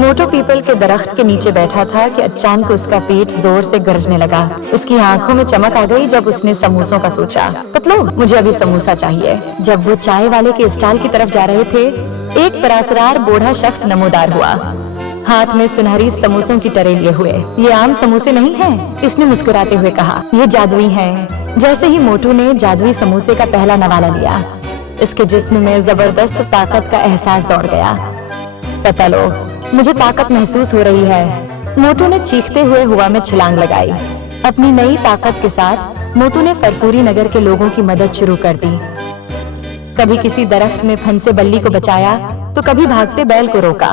मोटू people के दरख्त के नीचे बैठा था कि अचानक उसका पेट जोर से गरजने लगा। उसकी आंखों में चमक आ गई जब उसने समोसों का सोचा। पतलू, मुझे अभी समोसा चाहिए। जब वो चाय वाले के स्टॉल की तरफ जा रहे थे, एक परासरार बूढ़ा शख्स नमोदार हुआ, हाथ में सुनहरी समोसों की ट्रे लिए हुए। ये आम समोसे नहीं हैं, इसने मुस्कुराते हुए कहा, ये जादुई हैं। जैसे ही मोटू ने जादुई समोसे का पहला नवाला लिया, इसके जिस्म में जबरदस्त ताकत का एहसास दौड़ गया। पता लो, मुझे ताकत महसूस हो रही है। मोटू ने चीखते हुए हवा में छलांग लगाई। अपनी नई ताकत के साथ मोटू ने फरफूरी नगर के लोगों की मदद शुरू कर दी। कभी किसी दरख्त में फंसे बल्ली को बचाया, तो कभी भागते बैल को रोका,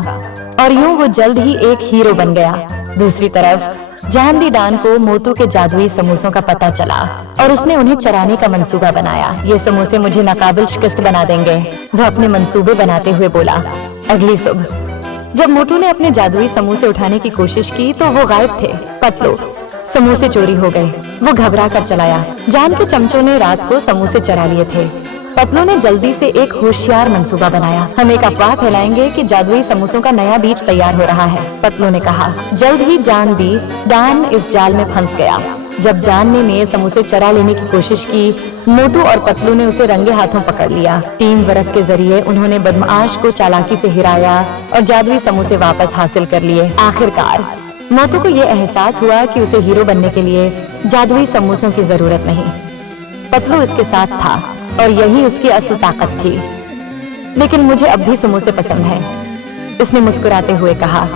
और यूं वो जल्द ही एक हीरो बन गया। दूसरी तरफ जान दी डान को मोटू के जादुई समोसों का पता चला और उसने उन्हें चराने का मंसूबा बनाया। ये समोसे मुझे नाकाबिल शिकस्त बना देंगे, वो अपने मंसूबे बनाते हुए बोला। अगली सुबह जब मोटू ने अपने जादुई समोसे उठाने की कोशिश की तो वो गायब थे। पतलू, समोसे चोरी हो गए। वो घबरा कर चलाया। जान के चमचों ने रात को समोसे चरा लिए थे। पतलू ने जल्दी से एक होशियार मंसूबा बनाया। हम एक अफवाह फैलाएंगे कि जादुई समोसों का नया बीज तैयार हो रहा है, पतलू ने कहा। जल्द ही जान दी डान इस जाल में फंस गया। जब जान ने नए समोसे चरा लेने की कोशिश की, मोटू और पतलू ने उसे रंगे हाथों पकड़ लिया। टीम वर्क के जरिए उन्होंने बदमाश को चालाकी से हिराया और जादुई समोसे वापस हासिल कर लिए। आखिरकार मोटू को यह एहसास हुआ कि उसे हीरो बनने के लिए जादुई समोसों की जरूरत नहीं, पतलू इसके साथ था और यही उसकी असल ताकत थी। लेकिन मुझे अब भी समोसे पसंद हैं, इसने मुस्कुराते हुए कहा।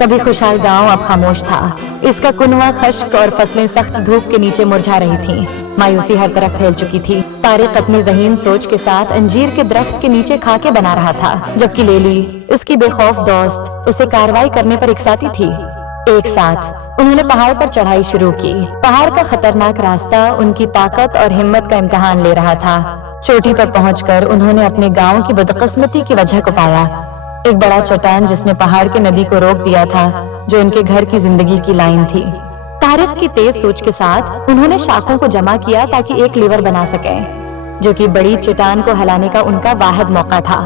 कभी खुशहाल गांव अब खामोश था। इसका कुनवा खश्क और फसलें सख्त धूप के नीचे मुरझा रही थीं। मायूसी हर तरफ फैल चुकी थी। तारिक अपनी ज़हीन सोच के साथ अंजीर के दरख्त के नीचे खाके बना रहा था, जबकि लेली, उसकी बेखौफ दोस्त, उसे कार्रवाई करने पर इकसाती थी। एक साथ उन्होंने पहाड़ पर चढ़ाई शुरू की। पहाड़ का खतरनाक रास्ता उनकी ताकत और हिम्मत का इम्तिहान ले रहा था। चोटी पर पहुंचकर उन्होंने अपने गांव की बदकिस्मती की वजह को पाया। एक बड़ा चट्टान जिसने पहाड़ की नदी को रोक दिया था, जो उनके घर की जिंदगी की लाइन थी। तारिक की तेज सोच के साथ उन्होंने शाखों को जमा किया ताकि एक लीवर बना सकें, जो कि बड़ी चट्टान को हिलाने का उनका वाहिद मौका था।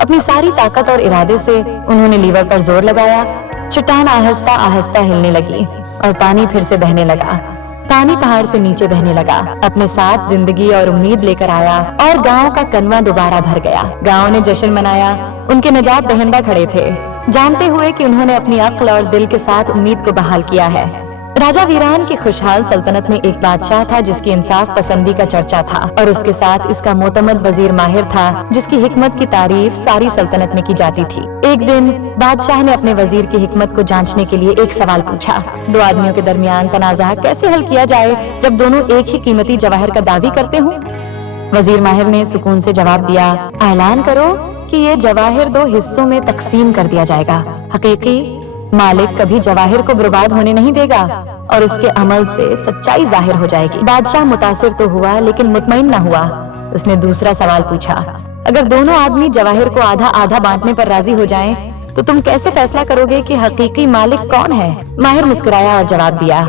अपनी सारी ताकत और इरादे से उन्होंने लीवर पर जोर लगाया। चट्टान आहिस्ता आहिस्ता हिलने लगी और पानी फिर से बहने लगा। पानी पहाड़ से नीचे बहने लगा, अपने साथ जिंदगी और उम्मीद लेकर आया, और गांव का कनवा दोबारा भर गया। गांव ने जश्न मनाया। उनके निजात दहिंदा खड़े थे, जानते हुए कि उन्होंने अपनी अक्ल और दिल के साथ उम्मीद को बहाल किया है। राजा वीरान की खुशहाल सल्तनत में एक बादशाह था जिसकी इंसाफ पसंदी का चर्चा था, और उसके साथ उसका मोतमद वजीर माहिर था जिसकी हिकमत की तारीफ सारी सल्तनत में की जाती थी। एक दिन बादशाह ने अपने वजीर की हिकमत को जांचने के लिए एक सवाल पूछा। दो आदमियों के दरमियान तनाज़ा कैसे हल किया जाए जब दोनों एक ही कीमती जवाहर का दावी करते हों? वजीर माहिर ने सुकून से जवाब दिया, ऐलान करो कि ये जवाहिर दो हिस्सों में तकसीम कर दिया जाएगा। हकीकी मालिक कभी जवाहिर को बर्बाद होने नहीं देगा और उसके अमल से सच्चाई जाहिर हो जाएगी। बादशाह मुतासिर तो हुआ लेकिन मुतमईन न हुआ। उसने दूसरा सवाल पूछा, अगर दोनों आदमी जवाहिर को आधा आधा बांटने पर राजी हो जाएं, तो तुम कैसे फैसला करोगे कि हकीकी मालिक कौन है? माहिर मुस्कुराया और जवाब दिया,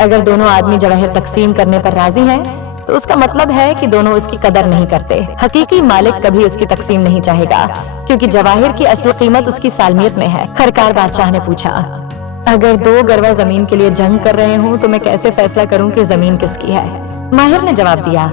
अगर दोनों आदमी जवाहिर तकसीम करने पर राजी हैं, तो उसका मतलब है कि दोनों उसकी कदर नहीं करते। हकीकी मालिक कभी उसकी तकसीम नहीं चाहेगा, क्योंकि जवाहिर की असल कीमत उसकी सालमियत में है। खरकार बादशाह ने पूछा, अगर दो गरवा जमीन के लिए जंग कर रहे हूँ तो मैं कैसे फैसला करूँ कि जमीन किसकी है? माहिर ने जवाब दिया,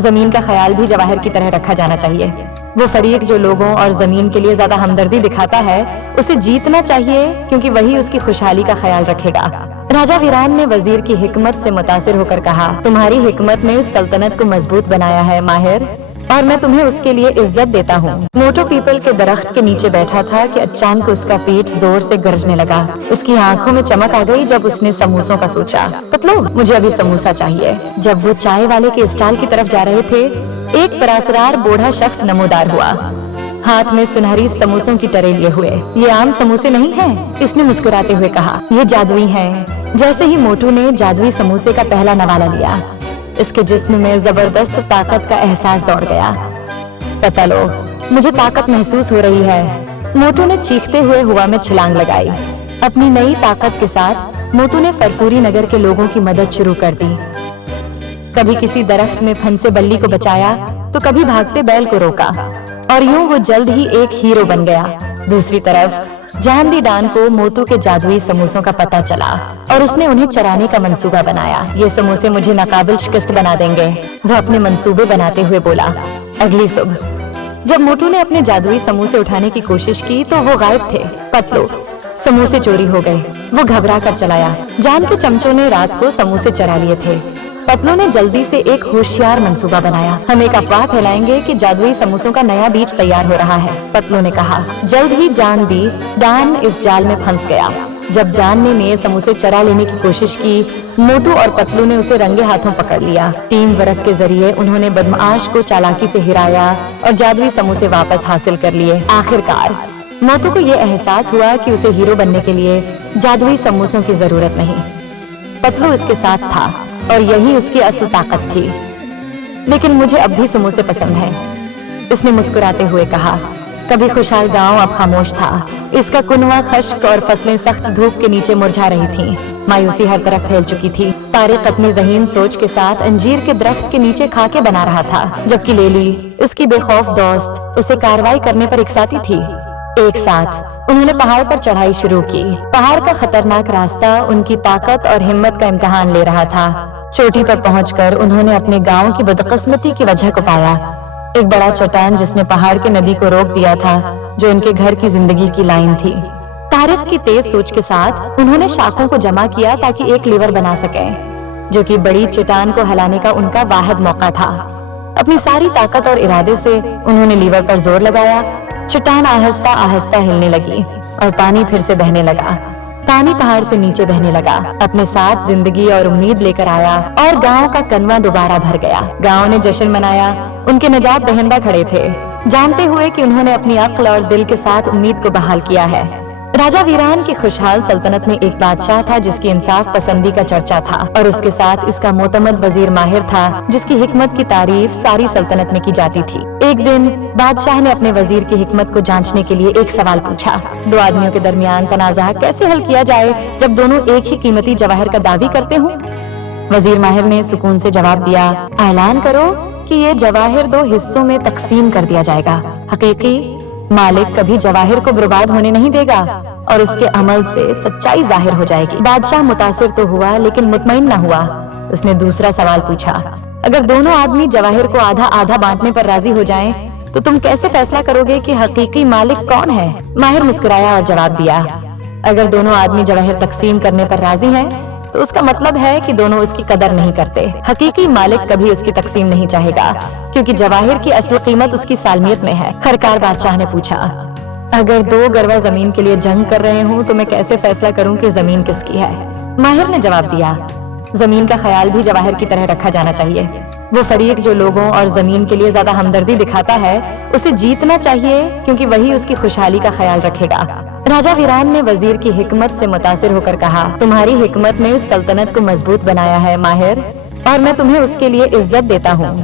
जमीन का ख्याल भी जवाहिर की तरह रखा जाना चाहिए। वो फरीक जो लोगों और जमीन के लिए ज्यादा हमदर्दी दिखाता है, उसे जीतना चाहिए, क्योंकि वही उसकी खुशहाली का ख्याल रखेगा। राजा वीरान ने वजीर की हिकमत से मुतासिर होकर कहा, तुम्हारी हिकमत ने इस सल्तनत को मजबूत बनाया है माहिर, और मैं तुम्हें उसके लिए इज्जत देता हूँ। मोटू पीपल के दरख्त के नीचे बैठा था कि अचानक उसका पेट जोर से गरजने लगा। उसकी आंखों में चमक आ गई जब उसने समोसों का सोचा। पतलू, मुझे अभी समोसा चाहिए। जब वो चाय वाले के स्टॉल की तरफ जा रहे थे, एक परासरार बूढ़ा शख्स नमोदार हुआ, हाथ में सुनहरी समोसों की ट्रे लिए हुए। ये आम समोसे नहीं हैं, इसने मुस्कुराते हुए कहा, ये जादुई हैं। जैसे ही मोटू ने जादुई समोसे का पहला नवाला लिया, इसके जिस्म में जबरदस्त ताकत का एहसास दौड़ गया। पता लो, मुझे ताकत महसूस हो रही है। मोटू ने चीखते हुए हवा में छलांग लगाई। अपनी नई ताकत के साथ मोटू ने फरफूरी नगर के लोगों की मदद शुरू कर दी। कभी किसी दरख्त में फंसे बल्ली को बचाया, तो कभी भागते बैल को रोका, और यूं वो जल्द ही एक हीरो बन गया। दूसरी तरफ जान दी डान को मोटू के जादुई समोसों का पता चला और उसने उन्हें चराने का मंसूबा बनाया। ये समोसे मुझे नाकाबिल शिकस्त बना देंगे, वह अपने मंसूबे बनाते हुए बोला। अगली सुबह जब मोटू ने अपने जादुई समोसे उठाने की कोशिश की तो वो गायब थे। पतलू, समोसे चोरी हो गए। वो घबरा कर चलाया। जान के चमचों ने रात को समोसे चरा लिए थे। पतलू ने जल्दी से एक होशियार मंसूबा बनाया। हम एक अफवाह फैलाएंगे कि जादुई समोसों का नया बीज तैयार हो रहा है, पतलू ने कहा। जल्द ही जान दी डान इस जाल में फंस गया। जब जान ने नए समोसे चरा लेने की कोशिश की, मोटू और पतलू ने उसे रंगे हाथों पकड़ लिया। टीम वर्क के जरिए उन्होंने बदमाश को चालाकी से हिराया और जादुई समोसे वापस हासिल कर लिए। आखिरकार मोटू को यह एहसास हुआ कि उसे हीरो बनने के लिए जादुई समोसों की जरूरत नहीं, पतलू इसके साथ था और यही उसकी असल ताकत थी। लेकिन मुझे अब भी समोसे पसंद हैं, इसने मुस्कुराते हुए कहा। कभी खुशहाल गांव अब खामोश था। इसका कुनवा खश्क और फसलें सख्त धूप के नीचे मुरझा रही थीं। मायूसी हर तरफ फैल चुकी थी। तारिक अपनी ज़हीन सोच के साथ अंजीर के दरख्त के नीचे खाके बना रहा था, जबकि लेली, उसकी बेखौफ दोस्त, उसे कार्रवाई करने पर इकसाती थी। एक साथ उन्होंने पहाड़ पर चढ़ाई शुरू की। पहाड़ का खतरनाक रास्ता उनकी ताकत और हिम्मत का इम्तिहान ले रहा था। चोटी पर पहुंचकर उन्होंने अपने गांव की बदकिस्मती की वजह को पाया। एक बड़ा चट्टान जिसने पहाड़ की नदी को रोक दिया था, जो उनके घर की जिंदगी की लाइन थी। तारिक की तेज सोच के साथ उन्होंने शाखों को जमा किया ताकि एक लीवर बना सकें, जो कि बड़ी चट्टान को हिलाने का उनका वाहिद मौका था। अपनी सारी ताकत और इरादे से उन्होंने लीवर पर जोर लगाया। चट्टान आहिस्ता आहिस्ता हिलने लगी और पानी फिर से बहने लगा। पानी पहाड़ से नीचे बहने लगा, अपने साथ जिंदगी और उम्मीद लेकर आया और गांव का कनवा दोबारा भर गया। गांव ने जश्न मनाया। उनके निजात दहिंदा खड़े थे, जानते हुए कि उन्होंने अपनी अक्ल और दिल के साथ उम्मीद को बहाल किया है। राजा वीरान की खुशहाल सल्तनत में एक बादशाह था जिसकी इंसाफ पसंदी का चर्चा था, और उसके साथ इसका मोतमद वजीर माहिर था जिसकी हिकमत की तारीफ सारी सल्तनत में की जाती थी। एक दिन बादशाह ने अपने वजीर की हिकमत को जांचने के लिए एक सवाल पूछा। दो आदमियों के दरमियान तनाज़ा कैसे हल किया जाए जब दोनों एक ही कीमती जवाहर का दावी करते हों? वजीर माहिर ने सुकून से जवाब दिया, ऐलान करो कि ये जवाहिर दो हिस्सों में तकसीम कर दिया जाएगा। हकीकी मालिक कभी जवाहिर को बर्बाद होने नहीं देगा और उसके अमल से सच्चाई जाहिर हो जाएगी। बादशाह मुतासिर तो हुआ लेकिन मुतमईन न हुआ। उसने दूसरा सवाल पूछा, अगर दोनों आदमी जवाहिर को आधा आधा बांटने पर राजी हो जाएं, तो तुम कैसे फैसला करोगे कि हकीकी मालिक कौन है? माहिर मुस्कुराया और जवाब दिया, अगर दोनों आदमी जवाहिर तकसीम करने पर राजी हैं, तो उसका मतलब है कि दोनों उसकी कदर नहीं करते। हकीकी मालिक कभी उसकी तकसीम नहीं चाहेगा, क्योंकि जवाहिर की असल कीमत उसकी सालमियत में है। खरकार बादशाह ने पूछा, अगर दो गरवा जमीन के लिए जंग कर रहे हूँ तो मैं कैसे फैसला करूँ कि जमीन किसकी है? माहिर ने जवाब दिया, जमीन का ख्याल भी जवाहिर की तरह रखा जाना चाहिए। वो फरीक जो लोगों और जमीन के लिए ज्यादा हमदर्दी दिखाता है, उसे जीतना चाहिए, क्योंकि वही उसकी खुशहाली का ख्याल रखेगा। राजा वीरान ने वजीर की हिकमत से मुतासिर होकर कहा, तुम्हारी हिकमत ने इस सल्तनत को मजबूत बनाया है माहिर, और मैं तुम्हें उसके लिए इज्जत देता हूँ।